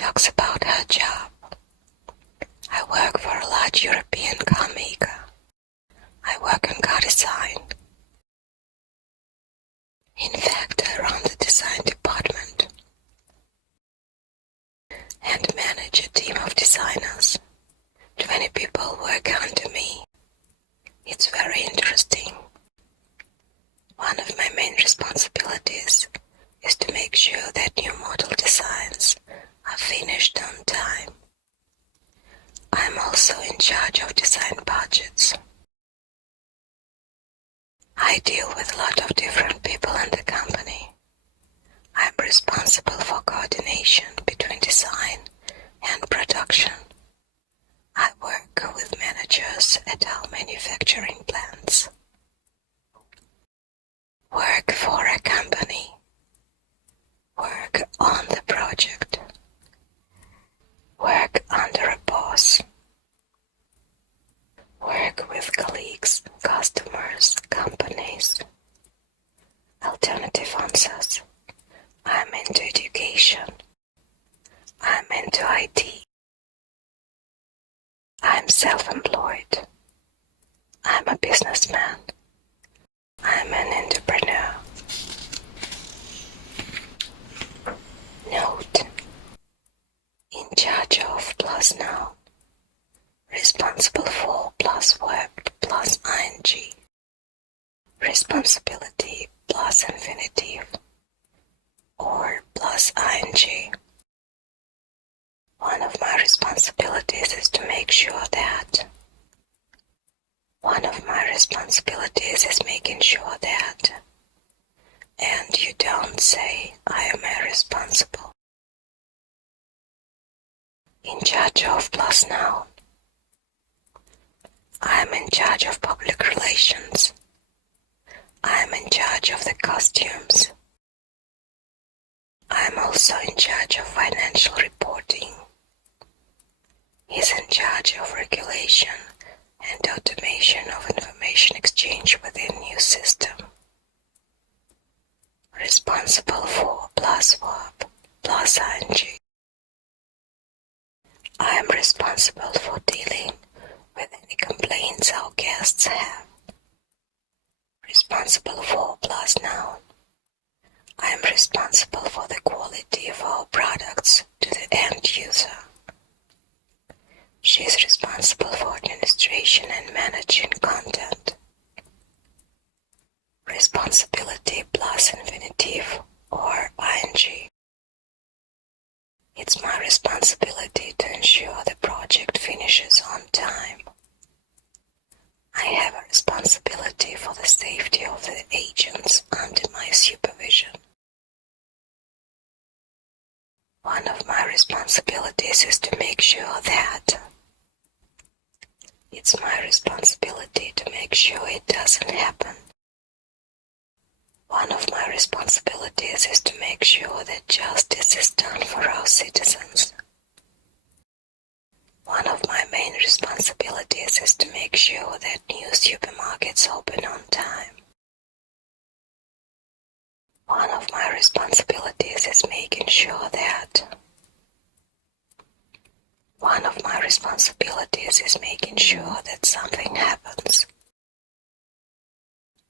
talks about her job. I work for a large European car maker. I work on car design. In fact, I run the design department and manage a team of designers. 20 people work under me. It's very interesting. One of my main responsibilities is to make sure that new model designs are finished on time. I'm also in charge of design budgets. I deal with a lot of different people in the company. I'm responsible for coordination between design and production. I work with managers at our manufacturing plants. Work for a company. Work on the project. Work under a boss. Work with colleagues, customers, companies. Alternative answers. I'm into education. I'm into IT. I'm self-employed. I'm a businessman. I'm an entrepreneur. Note: in charge of plus noun, responsible for plus verb plus ing, responsibility plus infinitive, or plus ing. One of my responsibilities is to make sure that. One of my responsibilities is making sure that. And you don't say, I am irresponsible. In charge of plus noun. I am in charge of public relations. I am in charge of the costumes. I am also in charge of financial reporting. He's in charge of regulation and automation of information exchange within new system. Responsible for plus verb plus ing. I am responsible for dealing with any complaints our guests have. Responsible for plus noun. I am responsible for the quality of our products to the end user. She is responsible for administration and managing content. Responsibility plus infinitive or ing. It's my responsibility to ensure the project finishes on time. I have a responsibility for the safety of the agents under my supervision. One of my responsibilities is to make sure that. It's my responsibility to make sure it doesn't happen. One of my responsibilities is to make sure that justice is done for our citizens. One of my main responsibilities is to make sure that new supermarkets open on time. One of my responsibilities is making sure that. One of my responsibilities is making sure that something happens.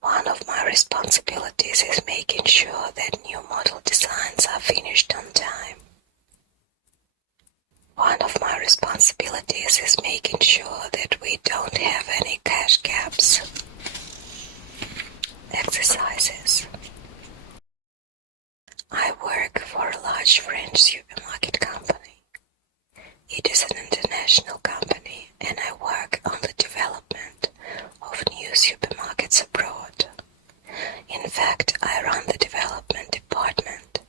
One of my responsibilities is making sure that new model designs are finished on time. One of my responsibilities is making sure that we don't have any cash gaps. Exercises. I work for a large French supermarket company. It is an international company, and I work on the development of new supermarkets abroad. In fact, I run the development department,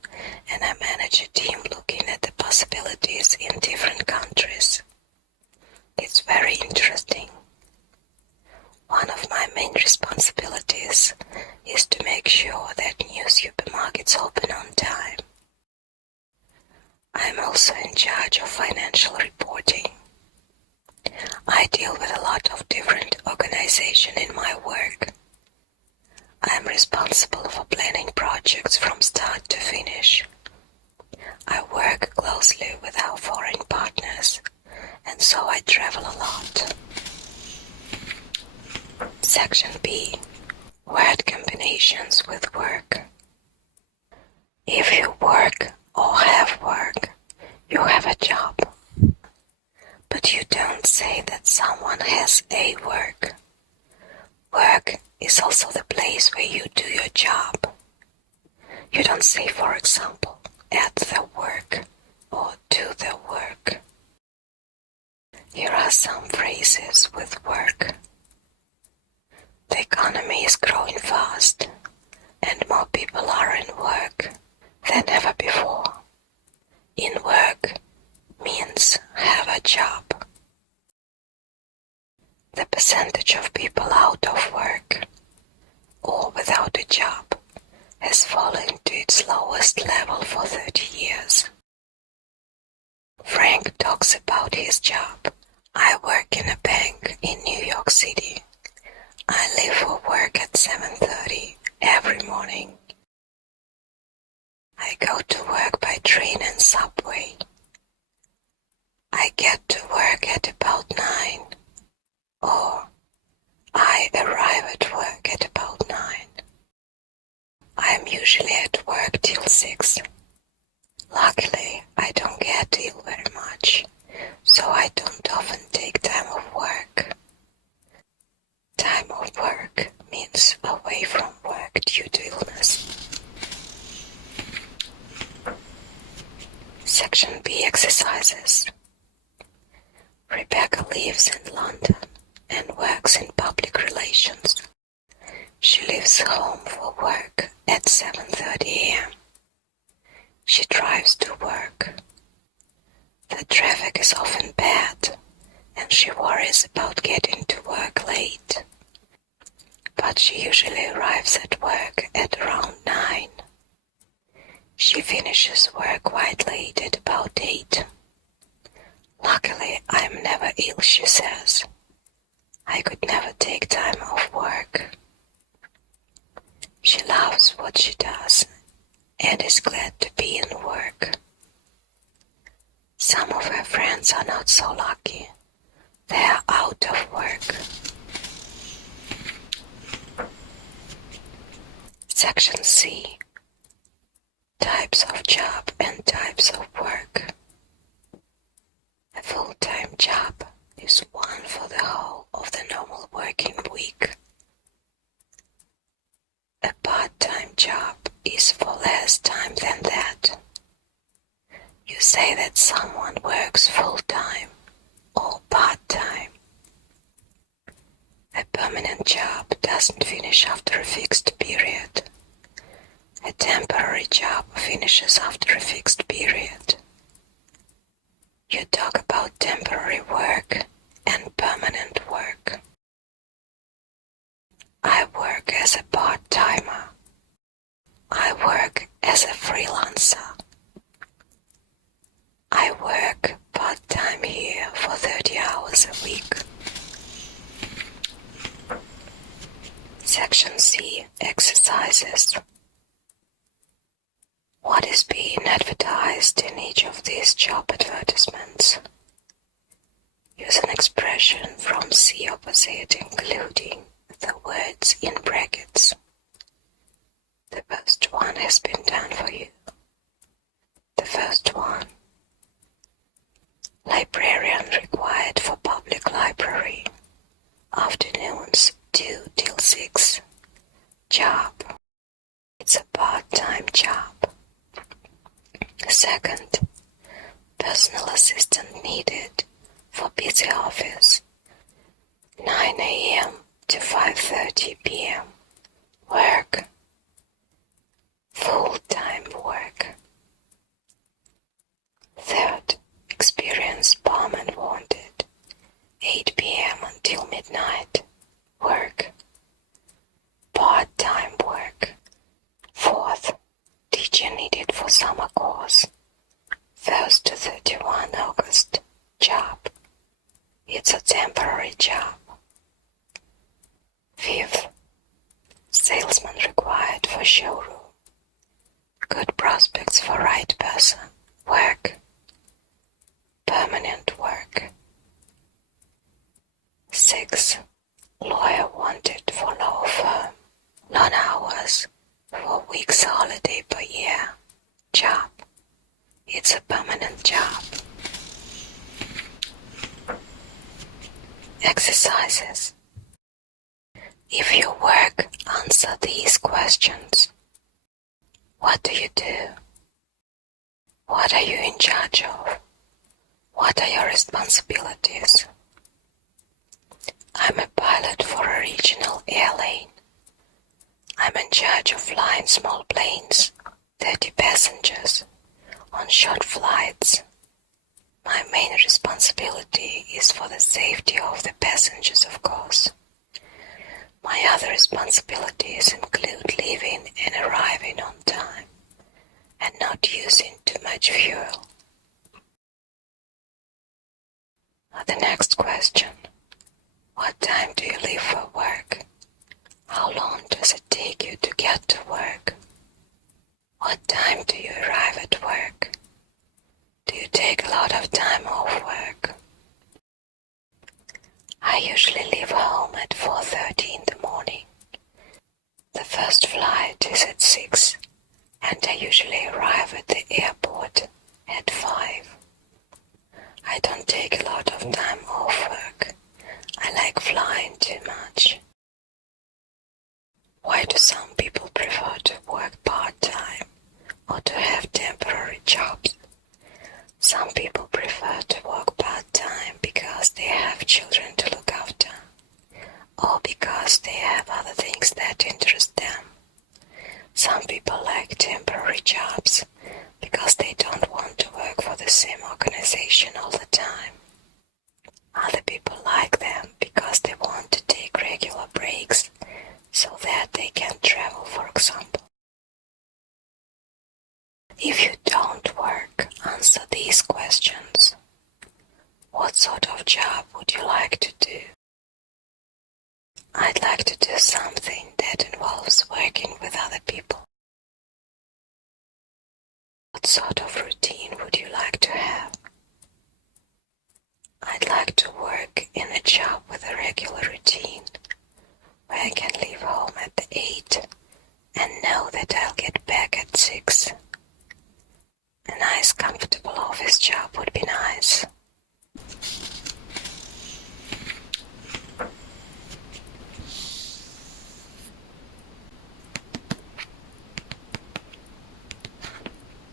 and I manage a team looking at the possibilities in different countries. It's very interesting. One of my main responsibilities is to make sure that new supermarkets open on time. I'm also in charge of financial reporting. I deal with a lot of different organizations in my work. I am responsible for planning projects from start to finish. I work closely with our City. I leave for work at 7:30 every morning. I go to work by train and subway. I get to work at about 9, or I arrive at work at about 9. I'm usually at work till 6. Luckily, I don't get ill very much, so I don't often take time off work. Time off work means away from work due to illness. Section B exercises. Rebecca lives in London and works in public relations. She leaves home for work at 7:30 a.m. She drives to work. The traffic is often bad, and she worries about getting to work late. But she usually arrives at work at around 9. She finishes work quite late at about 8. Luckily, I'm never ill, she says. I could never take time off work. She loves what she does and is glad to be in work. Some of her friends are not so lucky. They are out of work. Section C. Types of job and types of work. A full-time job is one for the whole of the normal working week. A part-time job is for less time than that. You say that someone works full-time or part-time. A permanent job doesn't finish after a fixed period. A temporary job finishes after a fixed period. You talk about temporary work and permanent work. I work as a part-timer. I work as a freelancer. I work part-time here for 30 hours a week. Section C exercises. What is being advertised in each of these job advertisements? Use an expression from C opposite including the words in brackets. The first one has been done for you. The first one. Librarian required for public library. Afternoons 2 till 6. Job. It's a part-time job. Second. Personal assistant needed for busy office. 9 a.m. to 5:30 p.m. Work. Full-time work. Third. Experienced barman wanted. 8 p.m. until midnight. Work. Part-time work. Fourth. Teacher needed for summer course. 1st to 31 August. Job. It's a temporary job. Fifth. Salesman required for showroom. Good prospects for right person. Work. Permanent work. 6. Lawyer wanted for law firm. Long hours. 4 weeks holiday per year. Job. It's a permanent job. Exercises. If you work, answer these questions. What do you do? What are you in charge of? What are your responsibilities? I'm a pilot for a regional airline. I'm in charge of flying small planes, 30 passengers, on short flights. My main responsibility is for the safety of the passengers, of course. My other responsibilities include leaving and arriving on time, and not using too much fuel. The next question. What time do you leave for work? How long does it take you to get to work? What time do you arrive at work? Do you take a lot of time off work? I usually leave home at 4:30 in the morning. The first flight is at 6, and I usually arrive at the airport at 5. I don't take a lot of time off work. I like flying too much. Why do some people prefer to work part-time or to have temporary jobs? Some people prefer to work part-time because they have children to look after, or because they have other things that interest them. Some people like temporary jobs because they don't want to work for the same organization all the time. Other people like them because they want to take regular breaks so that they can travel, for example. If you don't work, answer these questions. What sort of job would you like to do? I'd like to do something that involves working with other people. What sort of routine would you like to have? I'd like to work in a job with a regular routine, where I can leave home at 8 and know that I'll get back at 6. A nice, comfortable office job would be nice.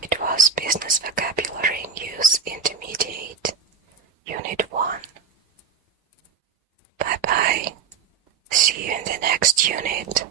It was Business Vocabulary in Use Intermediate, Unit 1. Bye-bye. See you in the next unit.